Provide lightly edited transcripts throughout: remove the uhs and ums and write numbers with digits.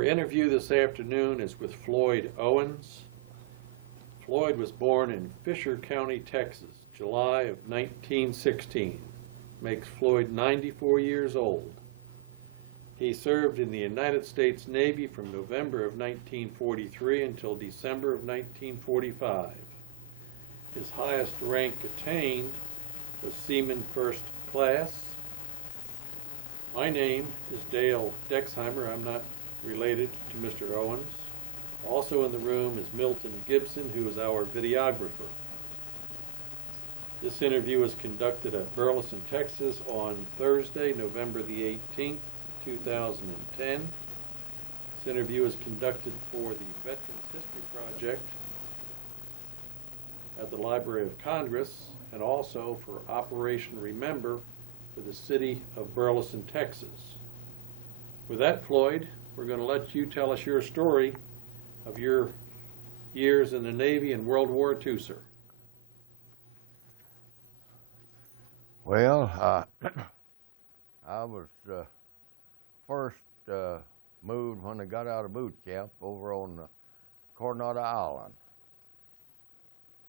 Our interview this afternoon is with Floyd Owens. Floyd was born in Fisher County, Texas, July of 1916. Makes Floyd 94 years old. He served in the United States Navy from November of 1943 until December of 1945. His highest rank attained was Seaman First Class. My name is Dale Dexheimer. I'm not related to Mr. Owens. Also in the room is Milton Gibson, who is our videographer. This interview was conducted at Burleson, Texas on Thursday, November the 18th, 2010. This interview was conducted for the Veterans History Project at the Library of Congress and also for Operation Remember for the city of Burleson, Texas. With that, Floyd, we're going to let you tell us your story of your years in the Navy in World War II, sir. Well, I was first moved when I got out of boot camp over on Coronado Island,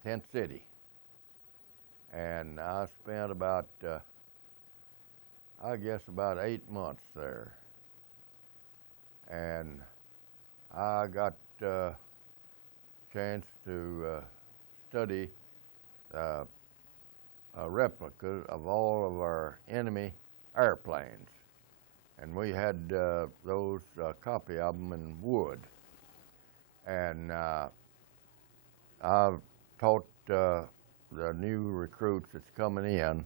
Tent City. And I spent about, I guess about 8 months there. And I got a chance to study a replica of all of our enemy airplanes. And we had those, copy of them in wood. And I taught the new recruits that's coming in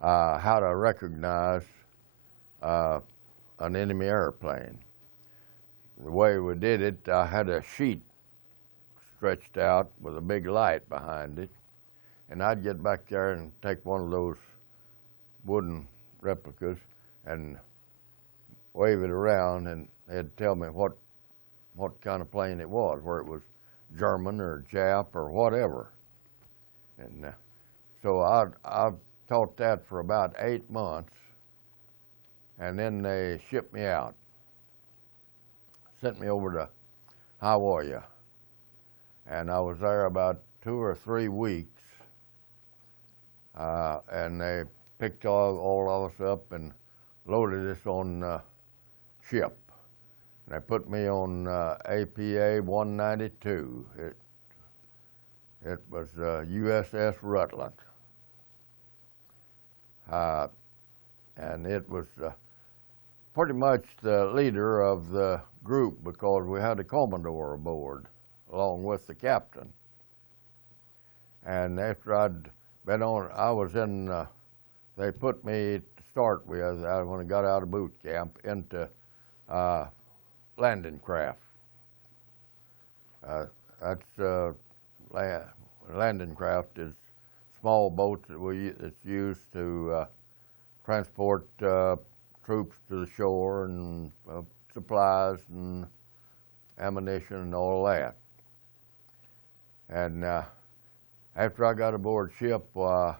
how to recognize an enemy airplane. The way we did it, I had a sheet stretched out with a big light behind it, and I'd get back there and take one of those wooden replicas and wave it around, and they'd tell me what kind of plane it was, where it was German or Jap or whatever. And so I taught that for about 8 months, and then they shipped me out, sent me over to Hawaii, and I was there about 2 or 3 weeks, and they picked all of us up and loaded us on ship. And they put me on APA 192. It was USS Rutland. And it was pretty much the leader of the group because we had a commodore aboard along with the captain. And after I'd been on, I was in, they put me to start with, when I got out of boot camp, into landing craft. Landing craft is small boats that's used to transport troops to the shore and supplies and ammunition and all that. And after I got aboard ship, I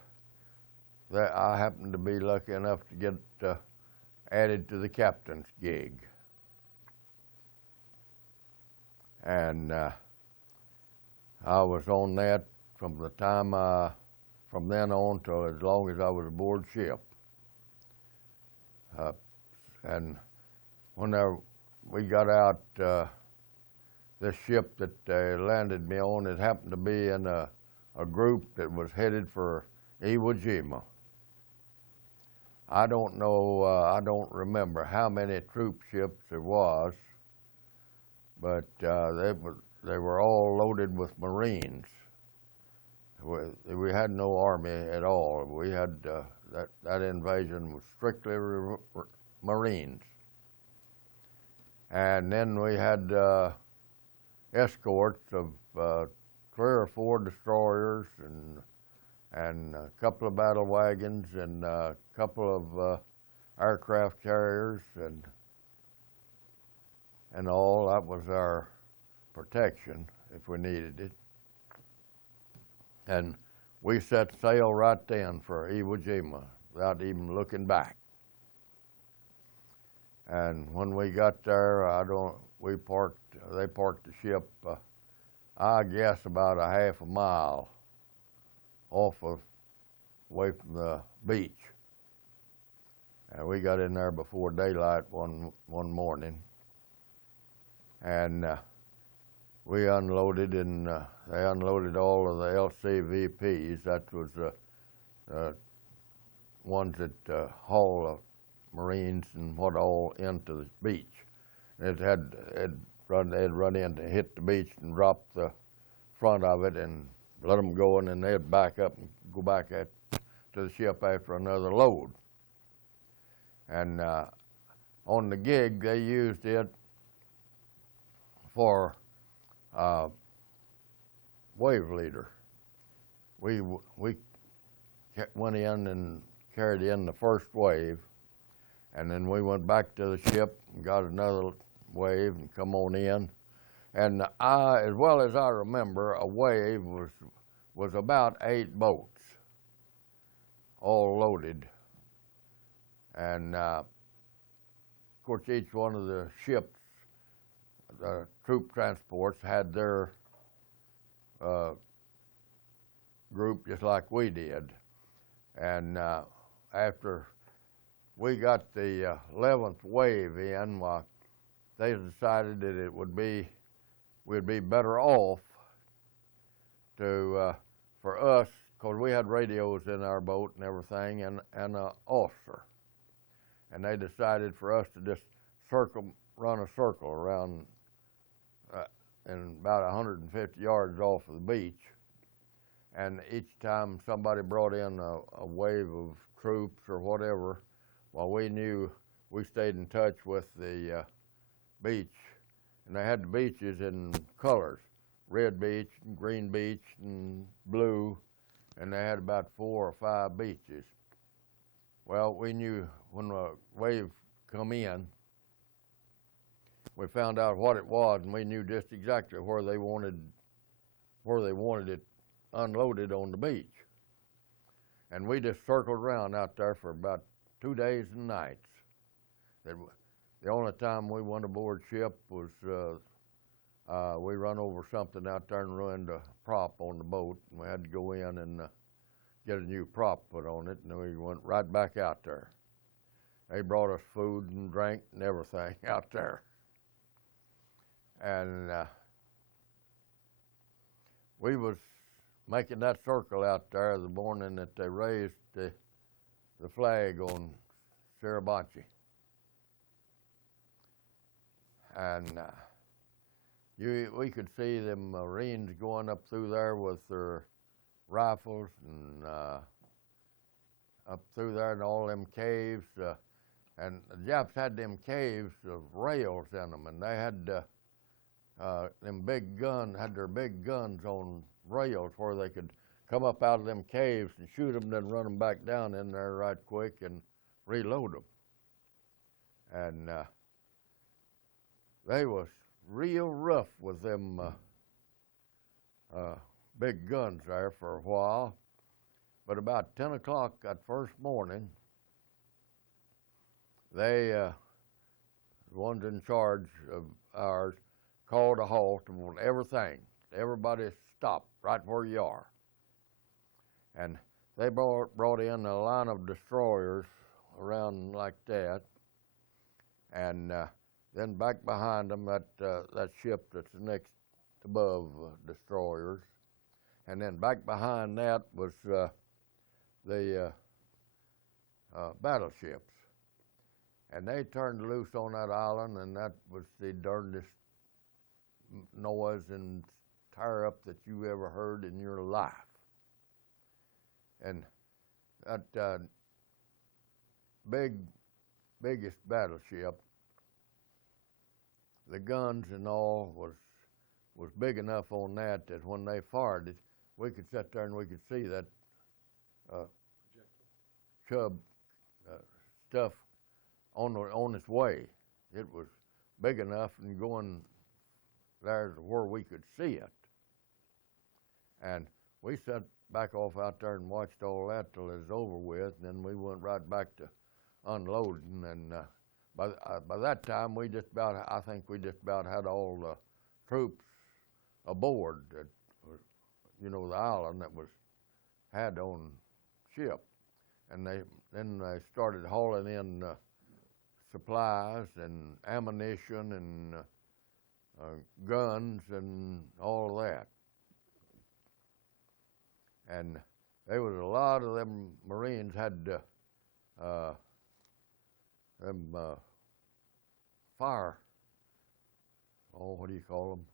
happened to be lucky enough to get added to the captain's gig. And I was on that from the time, from then on till as long as I was aboard ship. And when we got out, this ship that they landed me on, it happened to be in a group that was headed for Iwo Jima. I don't know, I don't remember how many troop ships there was, but they were all loaded with Marines. We had no army at all. We had, that invasion was strictly Marines. And then we had escorts of 3 or 4 destroyers and a couple of battle wagons and a couple of aircraft carriers and all. That was our protection if we needed it. And we set sail right then for Iwo Jima without even looking back. And when we got there, they parked the ship, I guess about a half a mile away from the beach. And we got in there before daylight one morning, and we unloaded, and they unloaded all of the LCVPs. That was the ones that haul Marines and what all into the beach. They'd run in to hit the beach and drop the front of it and let them go, and then they'd back up and go back to the ship after another load. And on the gig, they used it for wave leader. We went in and carried in the first wave, and then we went back to the ship and got another wave and come on in. And as well as I remember, a wave was about 8 boats, all loaded. And of course, each one of the ships, the troop transports, had their group just like we did. And after we got the 11th wave in, well, they decided that we'd be better off for us, because we had radios in our boat and everything, and an officer. And they decided for us to just run a circle around and about 150 yards off of the beach. And each time somebody brought in a wave of troops or whatever, well, we stayed in touch with the beach. And they had the beaches in colors, red beach, and green beach, and blue, and they had about 4 or 5 beaches. Well, we knew when a wave come in, we found out what it was, and we knew just exactly where they wanted it unloaded on the beach. And we just circled around out there for about 2 days and nights. The only time we went aboard ship was we run over something out there and ruined a prop on the boat, and we had to go in and get a new prop put on it, and then we went right back out there. They brought us food and drink and everything out there. And we was making that circle out there the morning that they raised the flag on Sarabanchi. And we could see them Marines going up through there with their rifles and up through there in all them caves. And the Japs had them caves of rails in them, and they had them big guns, had their big guns on rails where they could come up out of them caves and shoot them, then run them back down in there right quick and reload them. And they was real rough with them big guns there for a while. But about 10 o'clock that first morning, they, the ones in charge of ours, called a halt on everything. Everybody stop right where you are. And they brought in a line of destroyers around like that, and then back behind them that ship that's next above destroyers, and then back behind that was the battleships. And they turned loose on that island, and that was the darndest noise and tear up that you ever heard in your life. And that biggest battleship, the guns and all was big enough on that when they fired it, we could sit there and we could see that chub stuff on its way. It was big enough and going there to where we could see it. And we sat back off out there and watched all that till it was over with, and then we went right back to unloading. And by that time I think we just about had all the troops aboard that was, the island that was had on ship, and then they started hauling in supplies and ammunition and guns and all of that. And there was a lot of them Marines had them fire, what do you call them?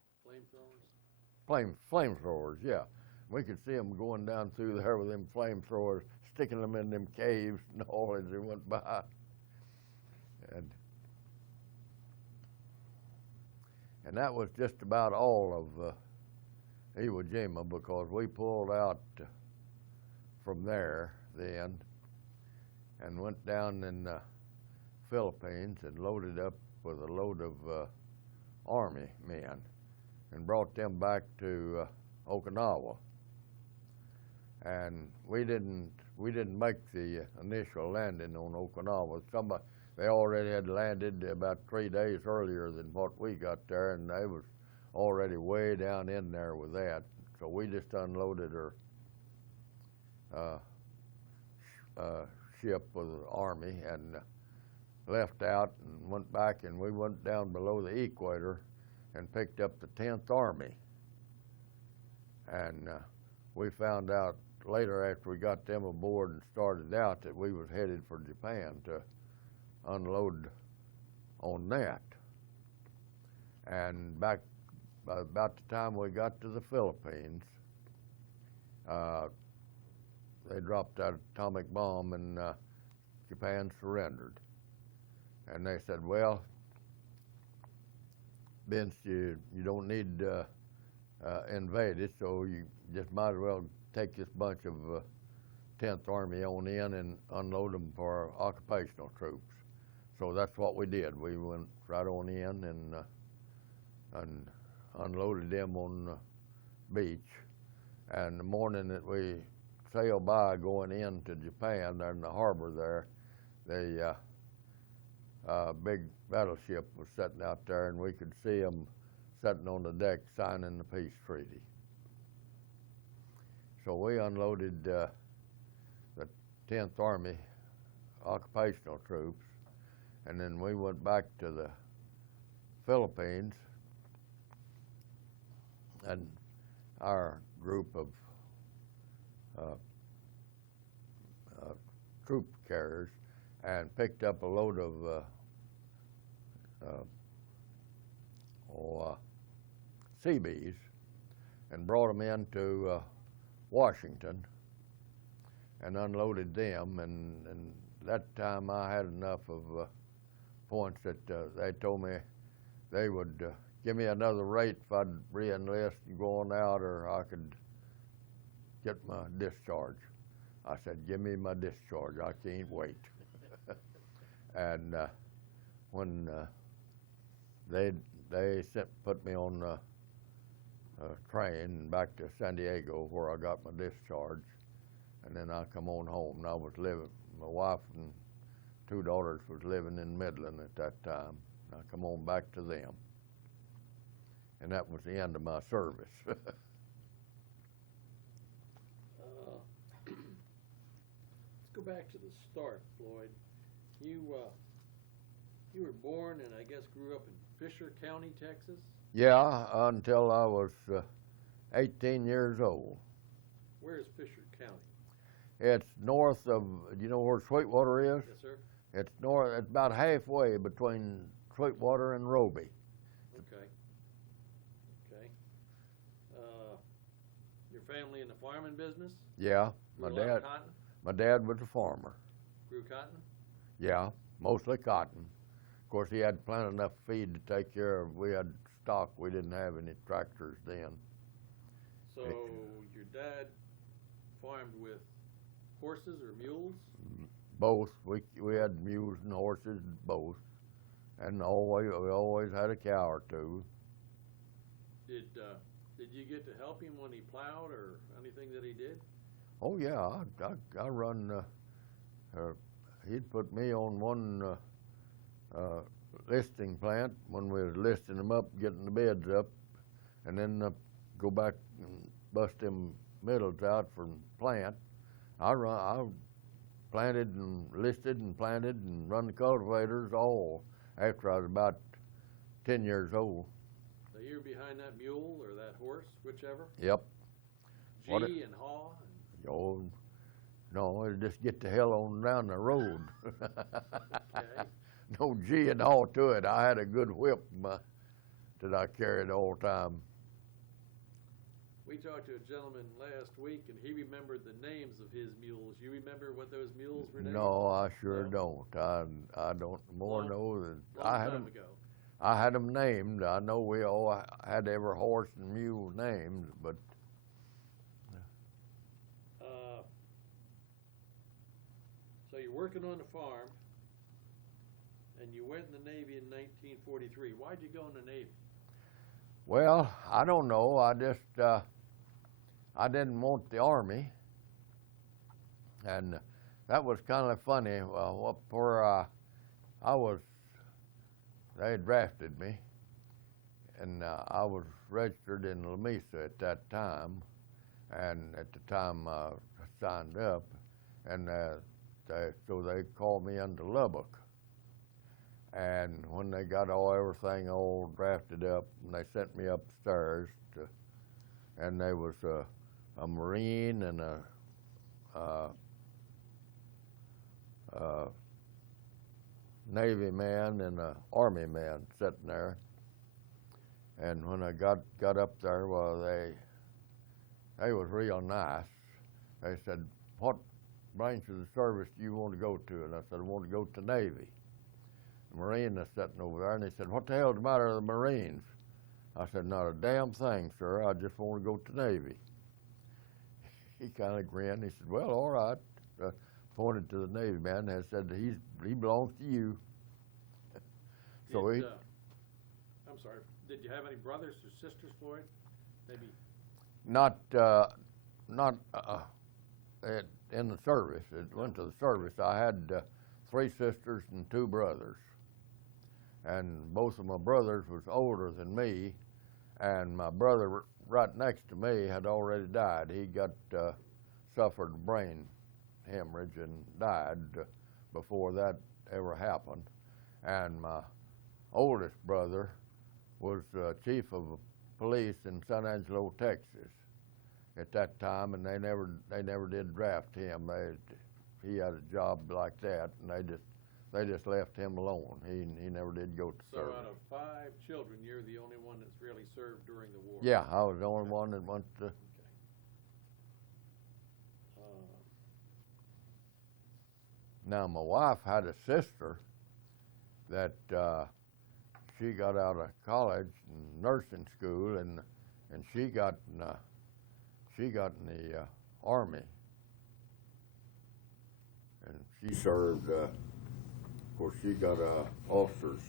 Flamethrowers? Flamethrowers, yeah. We could see them going down through there with them flamethrowers, sticking them in them caves and all as they went by. And that was just about all of Iwo Jima, because we pulled out from there then and went down in the Philippines and loaded up with a load of Army men and brought them back to Okinawa. And we didn't make the initial landing on Okinawa. They already had landed about 3 days earlier than what we got there, and they was already way down in there with that. So we just unloaded our ship with the Army and left out and went back, and we went down below the equator and picked up the 10th Army. And we found out later, after we got them aboard and started out, that we was headed for Japan to unload on that. And by about the time we got to the Philippines, they dropped that atomic bomb, and Japan surrendered. And they said, well, Vince, you don't need to invade it, so you just might as well take this bunch of 10th Army on in and unload them for occupational troops. So that's what we did. We went right on in and unloaded them on the beach. And the morning that we sailed by going into Japan, there in the harbor there, the big battleship was sitting out there, and we could see them sitting on the deck signing the peace treaty. So we unloaded the 10th Army occupational troops, and then we went back to the Philippines, and our group of troop carriers, and picked up a load of Seabees and brought them into Washington and unloaded them. And that time I had enough of points that they told me they would give me another rate if I'd re-enlist and go on out, or I could get my discharge. I said, give me my discharge, I can't wait. And when they put me on a train back to San Diego, where I got my discharge, and then I come on home. And I was living, my wife and 2 daughters was living in Midland at that time. I come on back to them, and that was the end of my service. Let's go back to the start, Floyd. You were born and I guess grew up in Fisher County, Texas? Yeah, until I was 18 years old. Where is Fisher County? It's north of, do you know where Sweetwater is? Yes, sir. It's north, it's about halfway between Sweetwater and Roby. Okay. Okay. Your family in the farming business? Yeah, Grew a lot of cotton? my dad was a farmer. Grew cotton? Yeah, mostly cotton. Of course, he had plenty enough feed to take care of. We had stock. We didn't have any tractors then. So your dad farmed with horses or mules? Both. We had mules and horses, both, and we always had a cow or two. Did you get to help him when he plowed or anything that he did? Oh yeah, I run. He'd put me on one listing plant when we was listing them up, getting the beds up, and then go back and bust them middles out from plant. I planted and listed and planted and run the cultivators all after I was about 10 years old. So you're behind that mule or that horse, whichever? Yep. G and haw? Oh, no, it'd just get the hell on down the road. Okay. No G and all to it. I had a good whip that I carried all the time. We talked to a gentleman last week, and he remembered the names of his mules. You remember what those mules were named? No, I sure No? don't. I don't know that Long I had time them. ago. I had them named. I know we all had every horse and mule named, but So you're working on the farm, and you went in the Navy in 1943. Why'd you go in the Navy? well, I don't know. I just I didn't want the Army, and that was kind of funny. Where I was, they drafted me, and I was registered in La Mesa at that time, and at the time I signed up, and so they called me into Lubbock. And when they got everything all drafted up, and they sent me upstairs and there was a Marine and a Navy man and an Army man sitting there. And when I got up there, well, they was real nice. They said, "What branch of the service do you want to go to?" And I said, "I want to go to Navy." The Marine was sitting over there, and he said, "What the hell's the matter with the Marines?" I said, "Not a damn thing, sir. I just want to go to Navy." He kind of grinned. He said, "Well, all right." Pointed to the Navy man and said, he belongs to you. So I'm sorry, did you have any brothers or sisters, Floyd? Maybe. Not in the service. It went to the service. I had 3 sisters and 2 brothers, and both of my brothers was older than me, and my brother right next to me had already died. He got suffered brain hemorrhage and died before that ever happened. And my oldest brother was chief of police in San Angelo, Texas at that time, and they never did draft him. He had a job like that, and they just left him alone. He never did go to service. So out of 5 children, you're the only one that's really served during the war? Yeah, I was the only one that went to. Okay. Now, my wife had a sister that she got out of college and nursing school, and she got in the Army, and she served. Of course, she got a officer's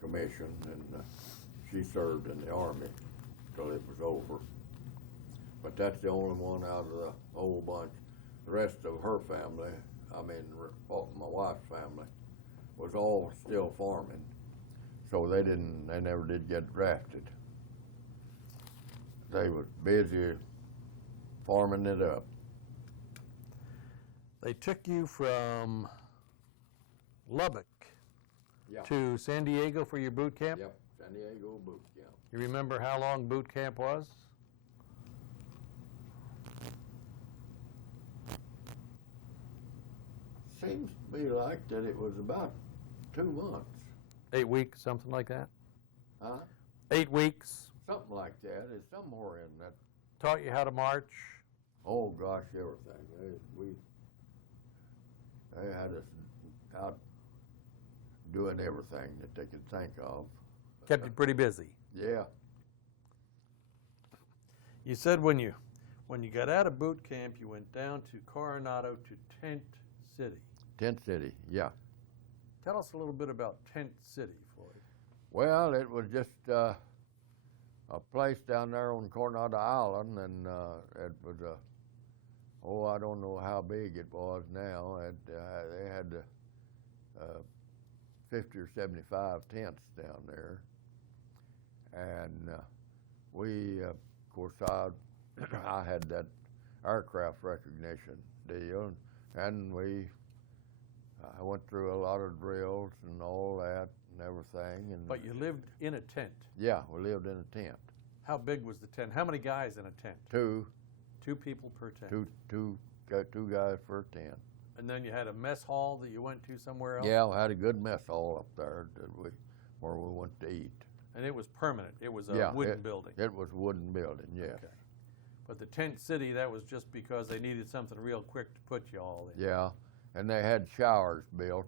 commission, and she served in the Army till it was over. But that's the only one out of the whole bunch. The rest of her family, I mean, my wife's family, was all still farming. So they never did get drafted. They was busy farming it up. They took you from Lubbock Yeah. to San Diego for your boot camp? Yep, San Diego boot camp. You remember how long boot camp was? Seems to be like that it was about 2 months. 8 weeks, something like that? Huh? 8 weeks. Something like that. It's somewhere in that. Taught you how to march. Oh gosh, everything. They had us out doing everything that they could think of. Kept you pretty busy. Yeah. You said when you got out of boot camp, you went down to Coronado to Tent City. Tent City, yeah. Tell us a little bit about Tent City, Floyd. Well, it was just a place down there on Coronado Island, and it was Oh, I don't know how big it was now. They had 50 or 75 tents down there. And we, of course, I had that aircraft recognition deal, and I went through a lot of drills and all that and everything. And But you lived in a tent. yeah, we lived in a tent. How big was the tent? How many guys in a tent? Two people per tent. two guys per tent. And then you had a mess hall that you went to somewhere else? Yeah, we had a good mess hall up there where we went to eat. And it was permanent? It was a Yeah, wooden building? It was a wooden building, yes. Okay. But the tent city, that was just because they needed something real quick to put you all in? Yeah, and they had showers built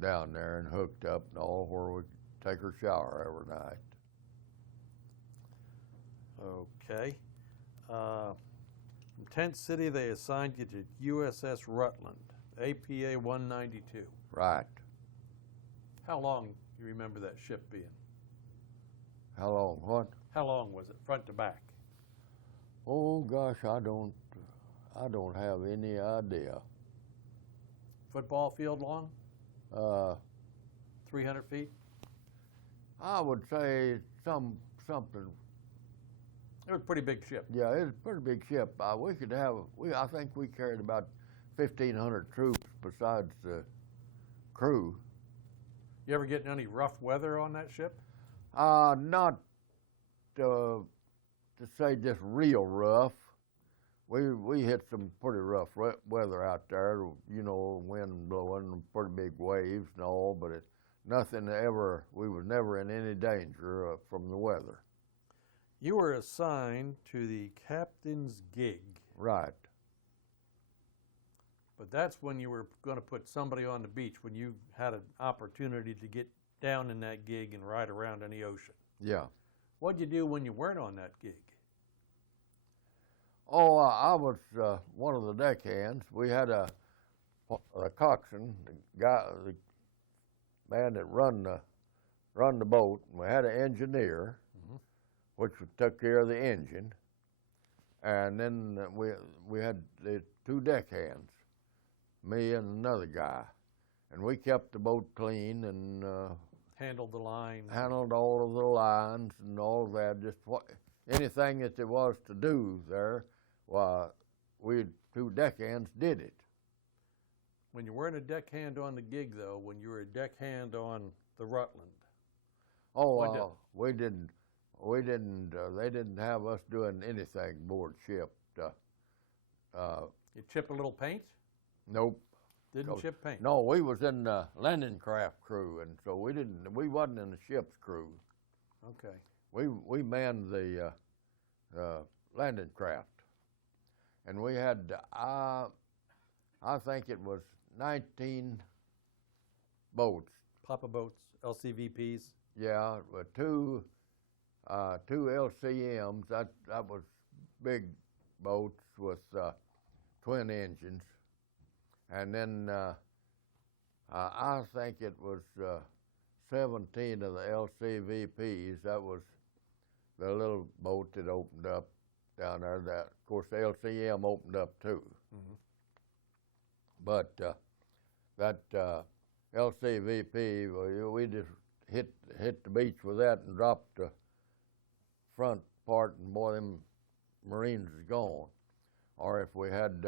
down there and hooked up and all where we could take our shower every night. Okay. From Tent City, they assigned you to USS Rutland, APA 192. Right. How long do you remember that ship being? How long? What? How long was it, front to back? Oh gosh, I don't have any idea. Football field long? 300 feet? I would say something. It was a pretty big ship. Yeah, it was a pretty big ship. I think we carried about 1,500 troops besides the crew. You ever get in any rough weather on that ship? Not to say just real rough. We hit some pretty rough weather out there. You know, wind blowing, and pretty big waves and all. But we was never in any danger from the weather. You were assigned to the captain's gig. Right. But that's when you were going to put somebody on the beach, when you had an opportunity to get down in that gig and ride around in the ocean. Yeah. What'd you do when you weren't on that gig? Oh, I was one of the deckhands. We had a coxswain, the man that run the boat, and we had an engineer, which took care of the engine, and then we had the two deckhands, me and another guy, and we kept the boat clean and Handled the line? handled all of the lines and all of that. Just anything that there was to do there, we two deckhands did it. When you weren't a deckhand on the gig, though, when you were a deckhand on the Rutland. Oh, we didn't. They didn't have us doing anything aboard ship. You chip a little paint? Nope. Didn't chip paint? No, we was in the landing craft crew, and so we wasn't in the ship's crew. Okay. We manned the landing craft, and we had I think it was 19 boats. Papa boats, LCVPs? Yeah, but two LCMs. That was big boats with twin engines, and then I think it was 17 of the LCVPs. That was the little boat that opened up down there. That, of course, the LCM opened up too. Mm-hmm. But that LCVP, we just hit the beach with that and dropped the front part, and boy, them Marines is gone. Or if we had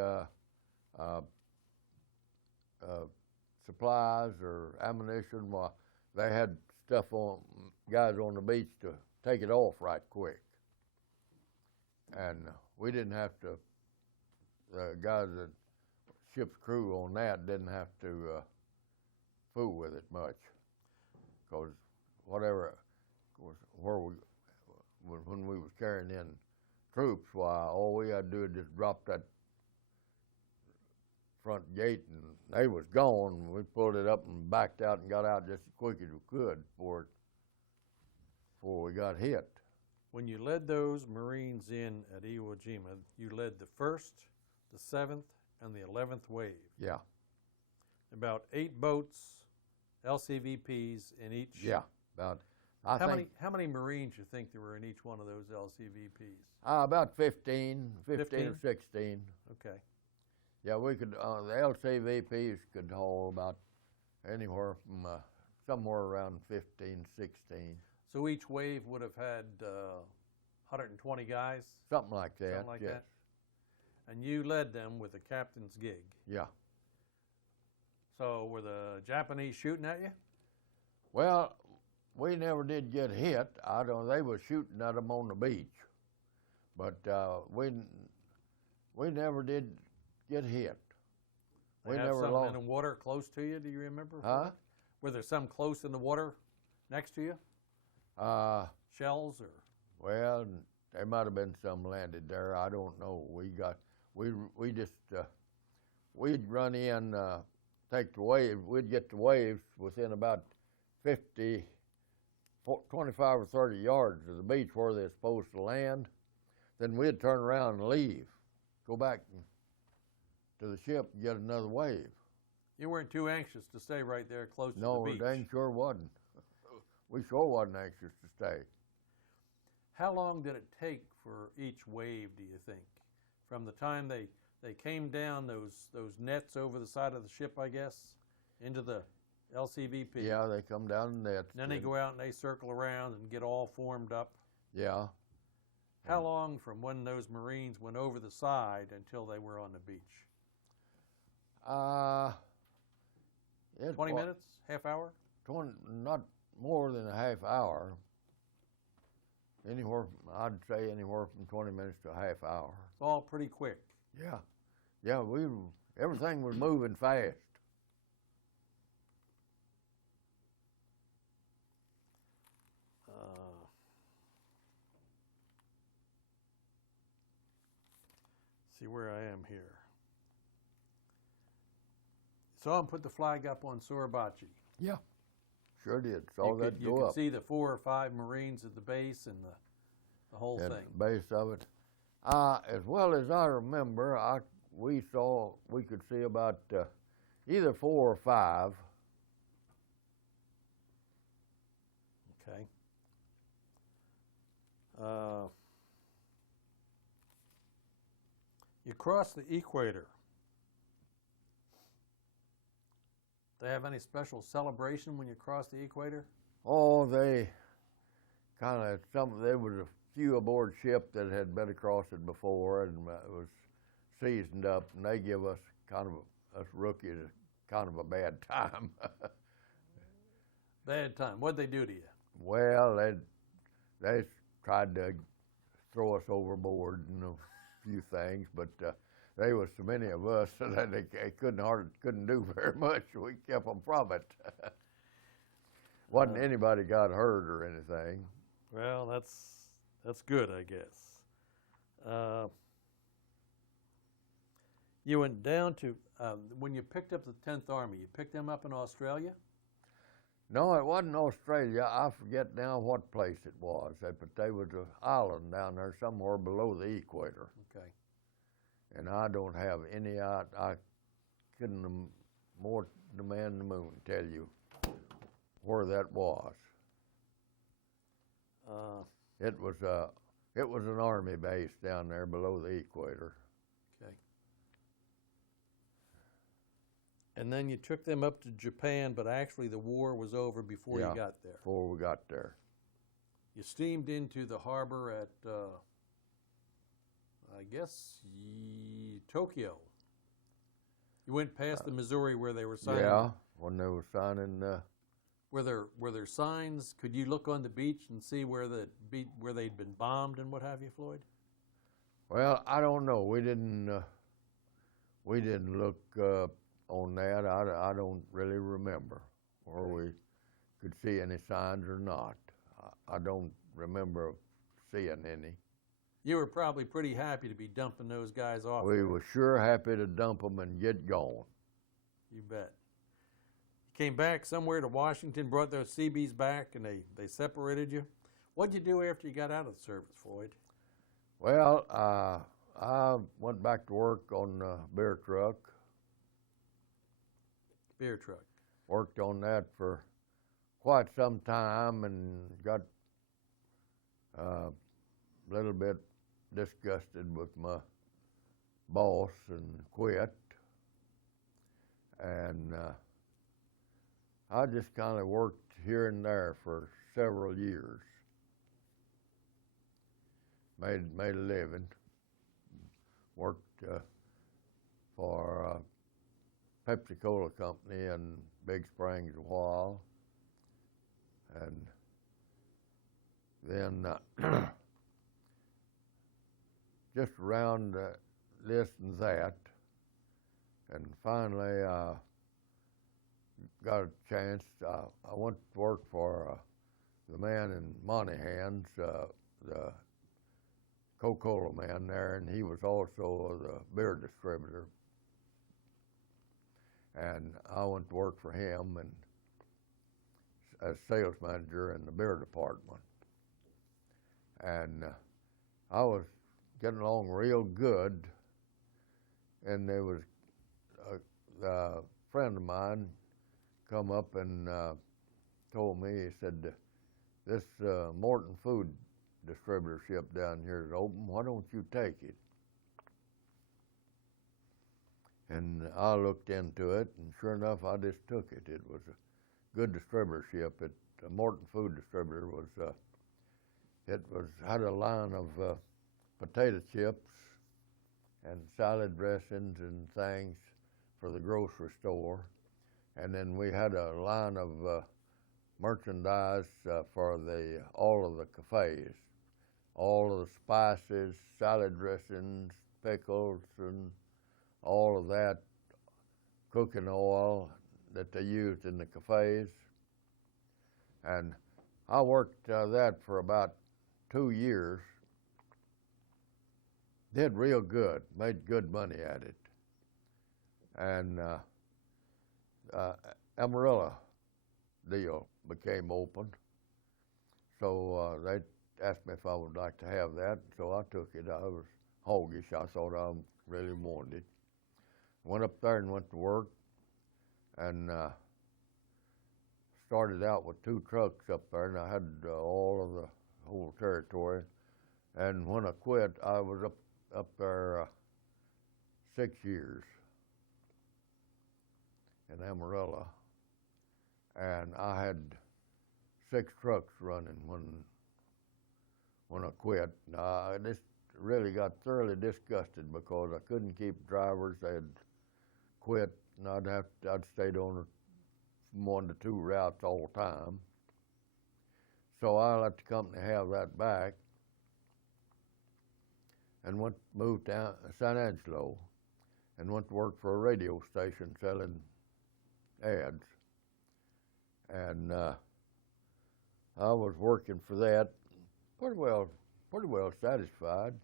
supplies or ammunition, well, they had guys on the beach to take it off right quick. And we didn't have to, the guys that ship's crew on that didn't have to fool with it much. Because when we was carrying in troops, why, all we had to do is just drop that front gate and they was gone. We pulled it up and backed out and got out just as quick as we could before we got hit. When you led those Marines in at Iwo Jima, you led the 1st, the 7th, and the 11th wave. Yeah. About 8 boats, LCVPs in each. Yeah. About, I think How many Marines you think there were in each one of those LCVPs? about 15 or 15? 16. Okay. Yeah, we could, the LCVPs could haul about anywhere from somewhere around 15, 16, So each wave would have had 120 guys, something like that. something like yes. that? And you led them with a captain's gig. Yeah. So were the Japanese shooting at you? Well, we never did get hit. I don't. They were shooting at them on the beach, but we never did get hit. They We have never some lost. in the water close to you, do you remember? Huh? Were there some close in the water next to you? Shells or? Well, there might have been some landed there. I don't know. We just we'd run in, take the wave. We'd get the waves within about 50, 25 or 30 yards of the beach where they're supposed to land. Then we'd turn around and leave, go back to the ship and get another wave. You weren't too anxious to stay right there close to No, the beach? dang sure wasn't. We sure wasn't anxious to stay. How long did it take for each wave, do you think? From the time they came down those nets over the side of the ship, I guess, into the LCVP? Yeah, they come down the nets. Then they go out and they circle around and get all formed up. Yeah. How long from when those Marines went over the side until they were on the beach? 20 minutes? Half hour? 20, not more than a half hour. Anywhere, I'd say anywhere from 20 minutes to a half hour. It's all pretty quick. Yeah. Yeah, everything was moving fast. See where I am here. Saw him put the flag up on Suribachi. Yeah. Sure did. Saw that You go could up. see the 4 or 5 Marines at the base and the whole At thing. the base of it. As well as I remember, we could see about either 4 or 5. Okay. You cross the equator. They have any special celebration when you cross the equator? Oh, they kind of there was a few aboard ship that had been across it before and it was seasoned up, and they give us us rookies kind of a bad time. Bad time. What'd they do to you? Well, they tried to throw us overboard and a few things, but there was so many of us that they couldn't do very much. We kept them from it. Wasn't anybody got hurt or anything. Well, that's good, I guess. You went down to, when you picked up the 10th Army, you picked them up in Australia? No, it wasn't Australia. I forget now what place it was, but there was an island down there somewhere below the equator. Okay. And I don't have any, I couldn't more the man in the moon tell you where that was. It was an army base down there below the equator. Okay. And then you took them up to Japan, but actually the war was over before you got there. Before we got there. You steamed into the harbor at, I guess, Tokyo. You went past the Missouri where they were signing. Yeah, when they were signing. Were there signs? Could you look on the beach and see where they'd been bombed and what have you, Floyd? Well, I don't know. We didn't look on that. I don't really remember where we could see any signs or not. I don't remember seeing any. You were probably pretty happy to be dumping those guys off. We were sure happy to dump them and get going. You bet. You came back somewhere to Washington, brought those CBs back, and they separated you. What'd you do after you got out of the service, Floyd? Well, I went back to work on the beer truck. Beer truck. Worked on that for quite some time and got a little bit disgusted with my boss and quit. And I just kind of worked here and there for several years. Made a living. Worked for a Pepsi-Cola company in Big Springs a while. And then just around this and that, and finally got a chance. I went to work for the man in Monaghan's, the Coca-Cola man there, and he was also the beer distributor. And I went to work for him and as sales manager in the beer department. And I was getting along real good, and there was a friend of mine come up and told me, he said, this Morton food distributorship down here is open, why don't you take it? And I looked into it, and sure enough, I just took it. It was a good distributorship. Morton Food Distributor had a line of potato chips and salad dressings and things for the grocery store. And then we had a line of merchandise for all of the cafes, all of the spices, salad dressings, pickles, and all of that cooking oil that they used in the cafes. And I worked that for about 2 years. Did real good, made good money at it. And Amarillo deal became open. So they asked me if I would like to have that, so I took it. I was hoggish. I thought I really wanted it. Went up there and went to work, and started out with 2 trucks up there, and I had all of the whole territory. And when I quit, I was up there 6 years in Amarillo, and I had 6 trucks running when I quit. I just really got thoroughly disgusted because I couldn't keep drivers. They had quit, and I'd stayed on 1 to 2 routes all the time. So I let the company have that back and moved down to San Angelo and went to work for a radio station selling ads. And I was working for that pretty well satisfied.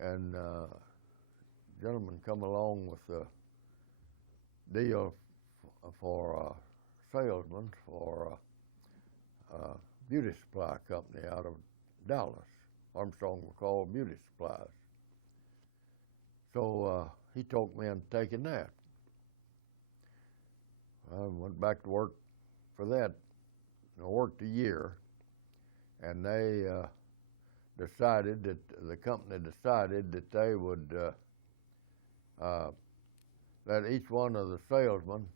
And a gentleman come along with a deal for salesman for a beauty supply company out of Dallas. Armstrong McCall Beauty Supplies. So he talked me into taking that. I went back to work for that. I worked a year, and they decided that the company decided that they would let each one of the salesmen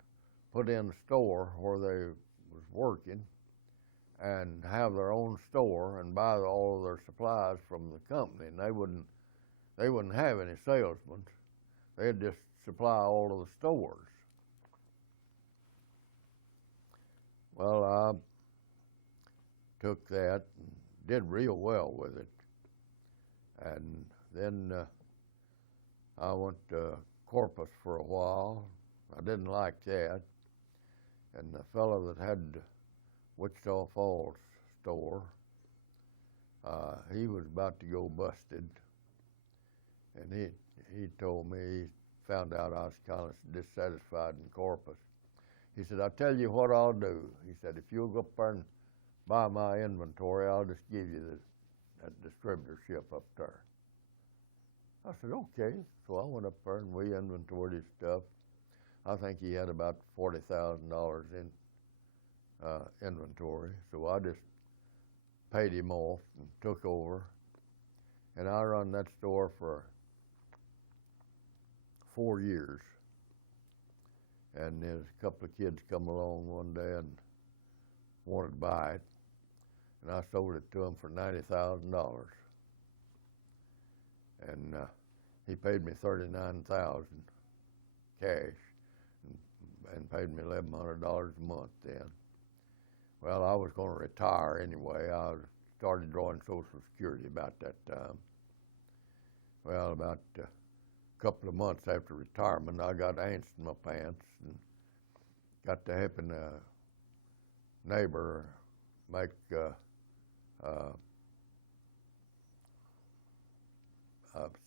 put in a store where they was working and have their own store and buy all of their supplies from the company. And they wouldn't have any salesmen. They'd just supply all of the stores. Well, I took that and did real well with it. And then I went to Corpus for a while. I didn't like that. And the fellow that had the Wichita Falls store, he was about to go busted. And he told me, he found out I was kind of dissatisfied in Corpus. He said, I'll tell you what I'll do. He said, if you'll go up there and buy my inventory, I'll just give you that distributorship up there. I said, okay. So I went up there and we inventoried his stuff. I think he had about $40,000 in inventory. So I just paid him off and took over. And I run that store for 4 years. And there's a couple of kids come along one day and wanted to buy it. And I sold it to them for $90,000. And he paid me $39,000 cash and paid me $1,100 a month then. Well, I was going to retire anyway. I started drawing Social Security about that time. Well, about a couple of months after retirement, I got ants in my pants and got to helping a neighbor make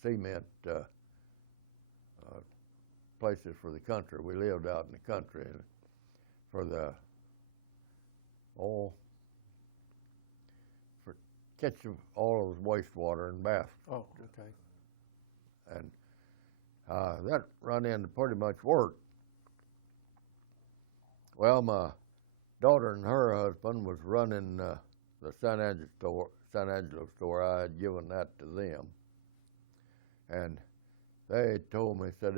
cement places for the country. We lived out in the country for the for catching all of the wastewater and bath. Oh, okay. And that run into pretty much work. Well, my daughter and her husband was running the San Angelo store. I had given that to them. And they told me, said,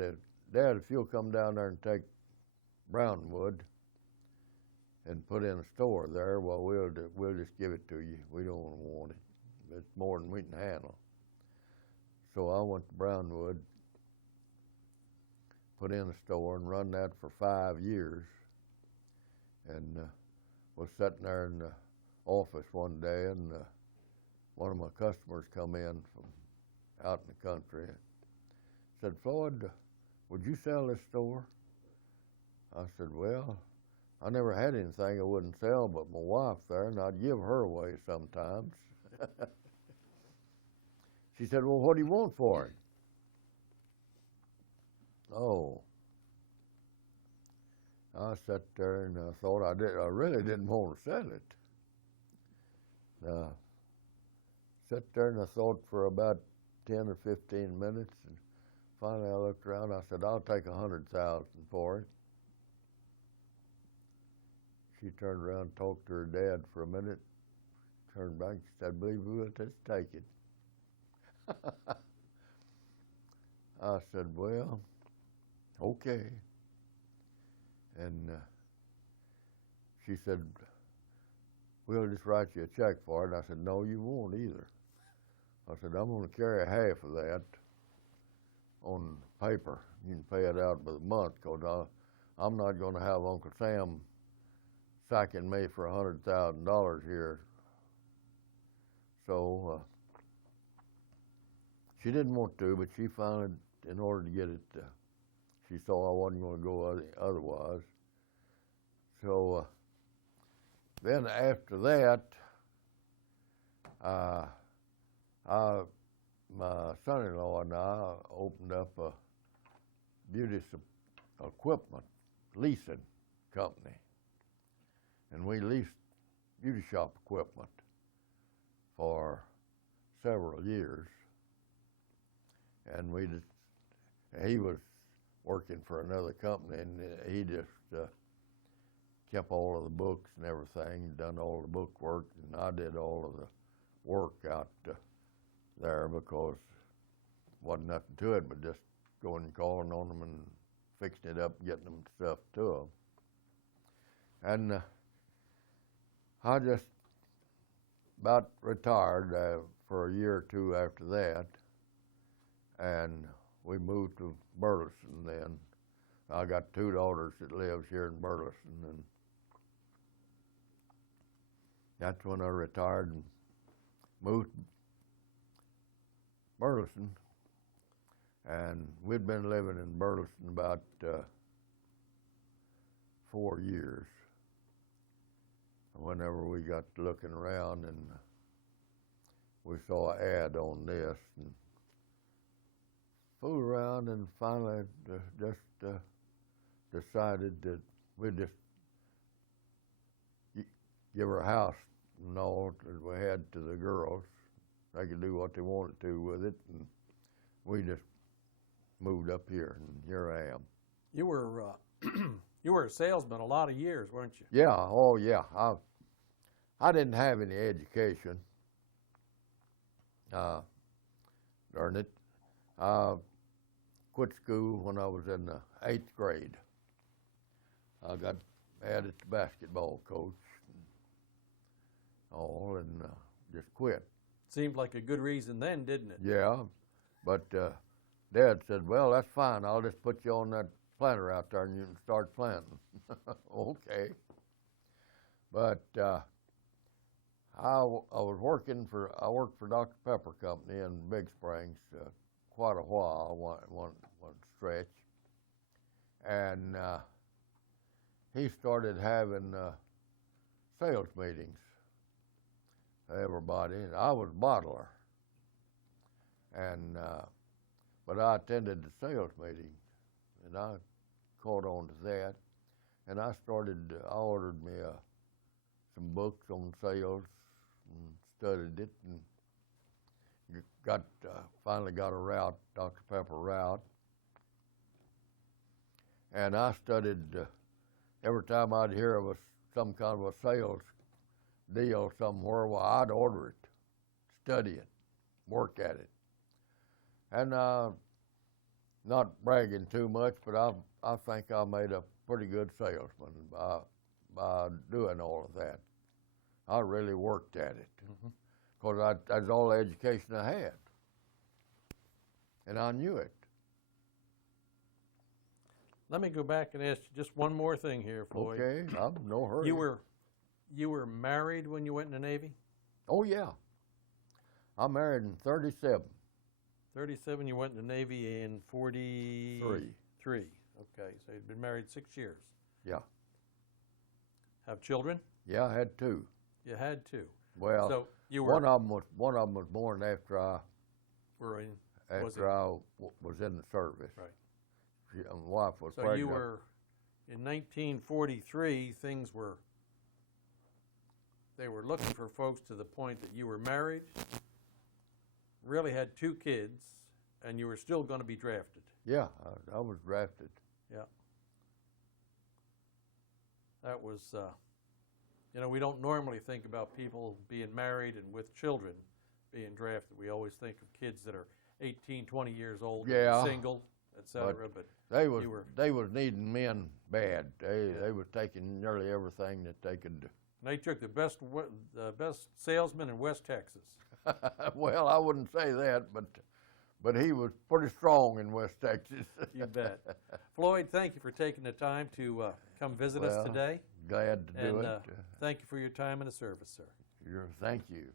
Dad, if you'll come down there and take brownwood and put in a store there, well, we'll just give it to you. We don't want it. It's more than we can handle. So I went to brownwood, put in a store, and run that for 5 years. And was sitting there in the office one day, and one of my customers come in from out in the country and said, Floyd, would you sell this store? I said, well, I never had anything I wouldn't sell but my wife there, and I'd give her away sometimes. She said, well, what do you want for it? Oh. I sat there and I thought I really didn't want to sell it. Sat there and I thought for about 10 or 15 minutes, and finally I looked around. I said, I'll take $100,000 for it. She turned around and talked to her dad for a minute, turned back and said, believe me, we'll just take it. I said, well, okay. And she said, we'll just write you a check for it. And I said, no, you won't either. I said, I'm going to carry half of that on paper. You can pay it out by the month, because I'm not going to have Uncle Sam sacking me for $100,000 here. So she didn't want to, but she finally, in order to get it, she saw I wasn't going to go otherwise. So then after that, my son-in-law and I opened up a beauty equipment leasing company. And we leased beauty shop equipment for several years. And he was working for another company, and he just kept all of the books and everything, done all the book work, and I did all of the work out there, because wasn't nothing to it but just going and calling on them and fixing it up, getting them stuff to them. And I just about retired for a year or two after that, and we moved to Burleson then. I got 2 daughters that lives here in Burleson, and that's when I retired and moved to Burleson. And we'd been living in Burleson about 4 years. Whenever we got looking around, and we saw an ad on this, and fooled around, and finally just decided that we'd just give her a house and all that we had to the girls. They could do what they wanted to with it, and we just moved up here, and here I am. You were You were a salesman a lot of years, weren't you? Yeah, oh yeah. I didn't have any education. Darn it. I quit school when I was in the 8th grade. I got added to basketball coach and just quit. Seemed like a good reason then, didn't it? Yeah, but Dad said, well, that's fine. I'll just put you on that planter out there and you can start planting. Okay. But I worked for Dr. Pepper Company in Big Springs quite a while, one stretch. And he started having sales meetings for everybody. And I was bottler. And but I attended the sales meeting, and I caught on to that. And I ordered me some books on sales and studied it, and finally got a route, Dr. Pepper route. And I studied every time I'd hear of some kind of a sales deal somewhere, well, I'd order it, study it, work at it. And not bragging too much, but I think I made a pretty good salesman by doing all of that. I really worked at it because that's all the education I had, and I knew it. Let me go back and ask you just one more thing here, Floyd. Okay, I'm in no hurry. You were married when you went in the Navy? Oh yeah, I married in 37. 37, you went in the Navy in 43. Okay, so you'd been married 6 years. Yeah. Have children? Yeah, I had 2. You had 2. Well, so you were, one of them was born after I was in the service. Right. My wife was So pregnant. you were, in 1943, they were looking for folks to the point that you were married, really had 2 kids, and you were still going to be drafted. Yeah, I was drafted. Yeah. That was, we don't normally think about people being married and with children being drafted. We always think of kids that are 18, 20 years old, Yeah, single, etc. But they was needing men bad. They was taking nearly everything that they could do. And they took the best salesman in West Texas. Well, I wouldn't say that, but he was pretty strong in West Texas. You bet. Floyd, thank you for taking the time to come visit us today. Glad to do it. Thank you for your time and the service, sir. Thank you.